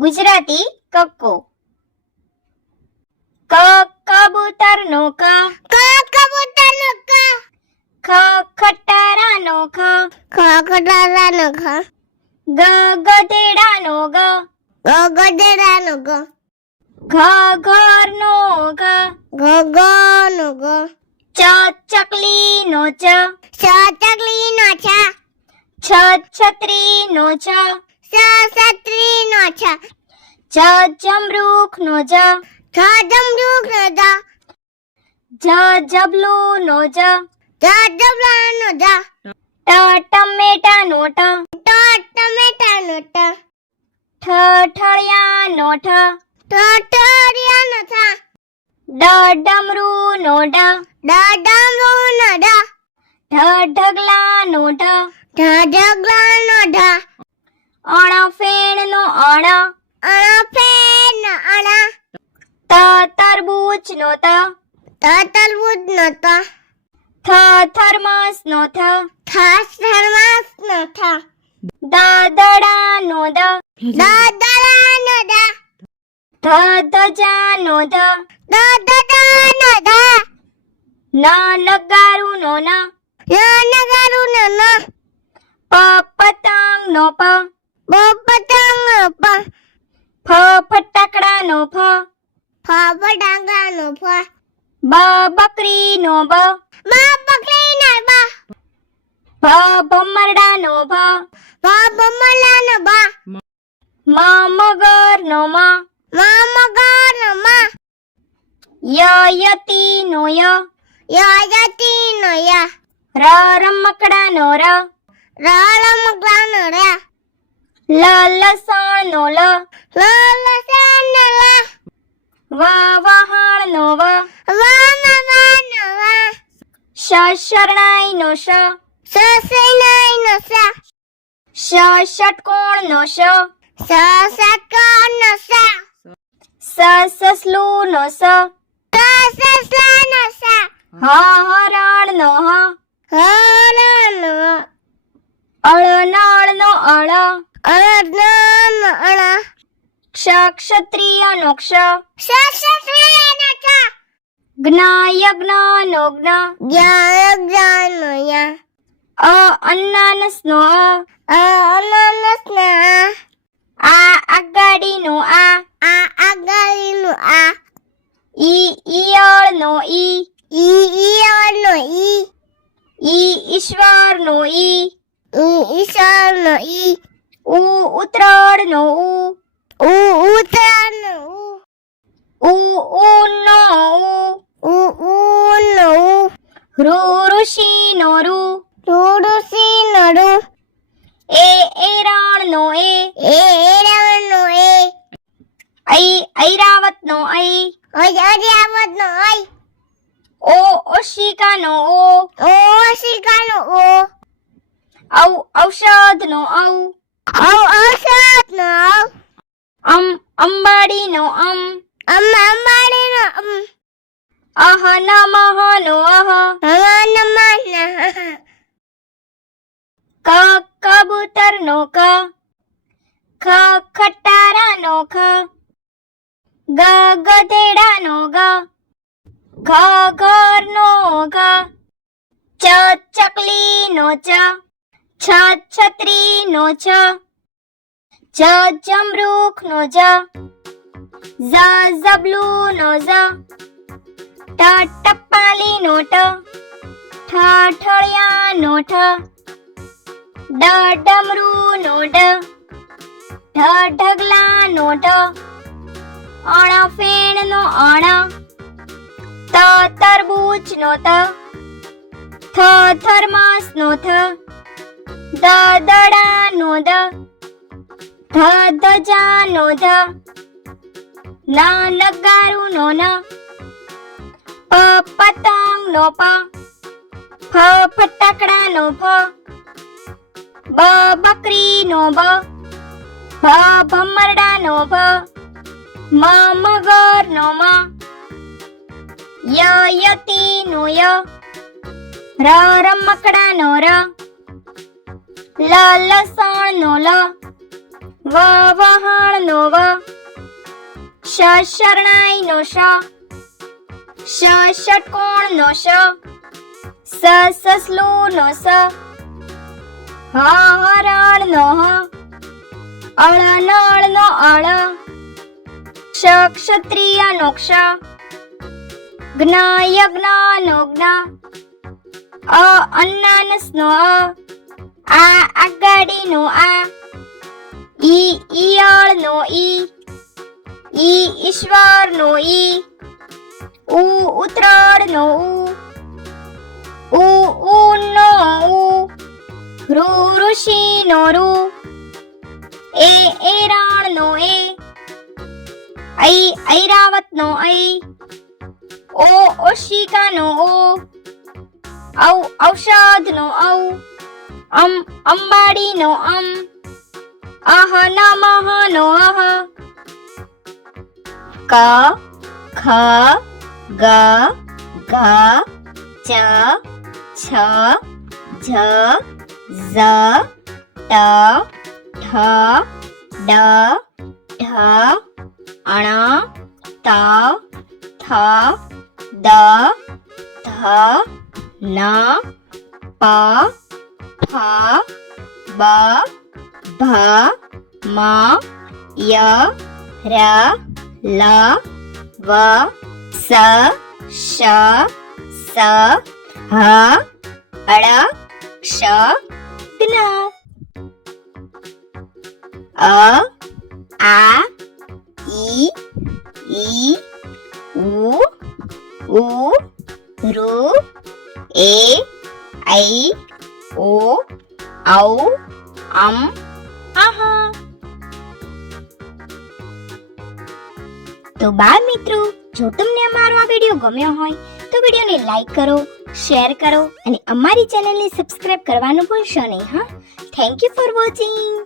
ગુજરાતી કક્કો. ક કબૂતરનો ક, કબૂતરનો ક, ખ ખટારાનો ખ, ખટારાનો ખ, ગ ગધેડાનો ગ, ગધેડાનો ગ, ઘ ઘરનો ઘ, ગનો ગ, ચ ચકલીનો ચ, ચકલીનો છ, છ છત્રીનો છ, છત્રીનો છ, જ જમરૂખનો જ, જમરૂખનો જ, જ જબલુનો જ, જબલાનો જ, ટ ટમેટાનો ટ, ટમેટાનો ટ, ઠ ઠળિયાનો ઠ, ટરિયાનો થ, ડ ડમરૂનો ડ, ડમરૂનો ડ, ઢ ઢગલાનો ઢ, ઢગલાનો ઢ, અણ ફેણનો અણ, ફેરનો અણ, ત તરબૂચનો ત, તરબૂચનો ત, થ થર્મસનો થ, થર્માસનો થ, દ દડાનો દ, દલાનો દ, ધ ધજાનો ધ, દદાનો દ, ન નગારુનો ન, નગારુનો ન, પ પતંગનો પ, પતંગનો પ, ફ ફટાકડાનો ફ, ફટાકડાનો ફ, બ બકરીનો બ, બકરીનો બ, ભ ભમરડાનો ભ, બમલાનો બ, મ મગરનો મ, મગરનો મ, યતીનો ય, યતીનો ય, રમકડાનો ર, રમકડાનો ર, લસણનો લ, લસણનો લ, વહાણનો વ, વામવાનો વ, શરણાઈનો શ, સસનાઈનો સ, ષટકોણનો શ, સસકોનો સ, સસલુનો સ, સસલાનો સ, હરણનો હ, હરણનો અળનળનો અળ, અળનો અળ, ક્ષત્રિયનો ક્ષ, સસલાનો સ, જ્ઞ જ્ઞ, જ્ઞાનો ય, અનાનસનો અનનસનો આ આગાડીનો આ, આગળનો આ, ઈયળનો ઈ, ઈયળનો ઈ, ઈશ્વરનો ઈ, ઈશ્વરનો ઈ, ઉતરાળનો ઉતરાનો ઊનો ઉનો ઋષિનો ઋ, ઋષિનો ઋ, એરણનો એરણનો ઐરાવતનો અજાવતનો ઓશિકાનો ઓશિકાનો ઔષધનો ઔષધનો અંબાડીનો અંબાડીનો નમઃનો નમઃ, ક કબૂતરનો ક, ખ ખટારાનો ખ, ગ ગધેડાનો ગ, ઘ ઘરનો ઘ, ચ ચકલીનો ચ, છ છત્રીનો છ, જ જમરૂખનો જ, ઝ ઝબલુનો ઝ, ટ ટપાલીનો ટ, ઠ ઠળિયાનો ઠ, ડ ડમરૂનો ડ, ઢ ઢગલાનો ઢ, અણ ફેણનો અણ, ત તરબૂચનો ત, થ થર્મસનો થ, દ દડાનો દ, ધ ધજાનો ધ, ન નગારુનો ન, પ પતંગનો પ, ફ ફટાકડાનો ફ, બ બકરીનો બ, ભ ભમરડાનો ભ, મ મગરનો મ, યતીનો ય, રમકડાનો ર, લસણનો લ, વહાણનો વ શ શરણાઈ નો શ ષટકોણ નો શ સસલું નો સ હ હરણ નો હ અળ નળ નો અળ ક્ષત્રિય નો ક્ષ જ્ઞ યજ્ઞ નો જ્ઞ અન્નાનસ નો આ આગાડી નો આ ઈયળ નો ઈ ઈશ્વર નો ઈ ઉત્તરાળ નો ઊન નો ઋષિ નો રૂ એરાણ નો ઐરાવત નો ઓશિકા નો ઔષધ નો અંબાડી નો અહ નમઃ નો અહ ક ખ ગ ઘ ચ છ ઝ ઝ ટ ઠ ડ ઢ અણ ત થ દ ધ ન પ ફ બ ભ મ ય ર લ વ સ શ સ હ અળ ક્ષ જ્ઞ અ આ ઈ ઉ ઋ એ ઐ ઓ ઔ અમ અહ. તો બાળ મિત્રો, જો તમને અમારો આ વિડીયો ગમ્યો હોય તો વિડીયોને લાઈક કરો, શેર કરો અને અમારી ચેનલને સબસ્ક્રાઇબ કરવાનું ભૂલશો નહીં. હા, થેન્ક યુ ફોર વોચિંગ.